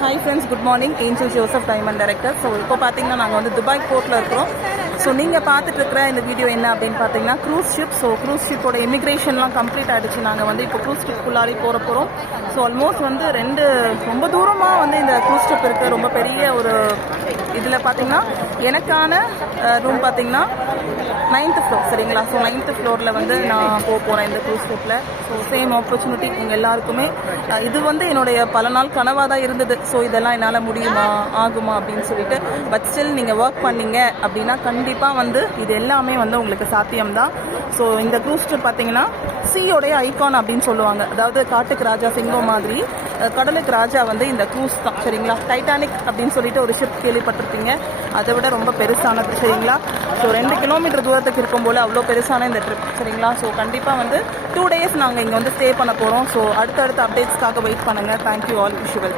Hi friends, good morning. Angel Joseph diamond director. So இப்போ பார்த்தீங்கன்னா நாங்கள் வந்து துபாய் போர்ட்டில் இருக்கிறோம். ஸோ நீங்கள் பார்த்துட்டு இருக்கிற இந்த வீடியோ என்ன அப்படின்னு பார்த்தீங்கன்னா க்ரூஸ் ஷிப். ஸோ க்ரூஸ் ஷிப்போட இமிக்ரேஷன்லாம் கம்ப்ளீட் ஆகிடுச்சு. நாங்கள் வந்து இப்போ க்ரூஸ் ஷிப்புக்குள்ளாரி போகிறோம். ஸோ ஆல்மோஸ்ட் வந்து ரொம்ப தூரமாக வந்து இந்த க்ரூஸ் ஷிப் இருக்குது. ரொம்ப பெரிய ஒரு இதில் பார்த்தீங்கன்னா எனக்கான ரூம் பார்த்தீங்கன்னா 9th ஃப்ளோர், சரிங்களா? ஸோ 9th ஃப்ளோரில் வந்து நான் போகிறேன் இந்த க்ரூஸ் ஷிப்பில். ஸோ சேம் ஆப்பர்ச்சுனிட்டி உங்கள் எல்லாருக்குமே. இது வந்து என்னுடைய பல நாள் கனவாக தான் இருந்தது. ஸோ இதெல்லாம் என்னால் முடியுமா, ஆகுமா அப்படின்னு சொல்லிட்டு. பட் ஸ்டில் நீங்கள் ஒர்க் பண்ணீங்க அப்படின்னா கண்டிப்பாக வந்து இது எல்லாமே வந்து உங்களுக்கு சாத்தியம்தான். ஸோ இந்த க்ரூஸ் ஷிப் பார்த்தீங்கன்னா சீயோடைய ஐகான் அப்படின்னு சொல்லுவாங்க. அதாவது காட்டுக்கு ராஜா சிங்கம் மாதிரி கடலுக்கு ராஜா வந்து இந்த க்ரூஸ் தான், சரிங்களா? டைட்டானிக் அப்படின்னு சொல்லிட்டு ஒரு ஷிப் கேள்விப்பட்டிருப்பீங்க. அதை விட ரொம்ப பெருசானது, சரிங்களா? ஸோ 2 கிலோமீட்டர் தூரத்துக்கு இருக்கும் போல் அவ்வளோ பெருசான இந்த ட்ரிப், சரிங்களா? ஸோ கண்டிப்பாக வந்து 2 days நாங்கள் இங்கே வந்து ஸ்டே பண்ண போகிறோம். ஸோ அடுத்தடுத்த அப்டேட்ஸ்க்காக வெயிட் பண்ணுங்கள். Thank you all. விஷுவல்.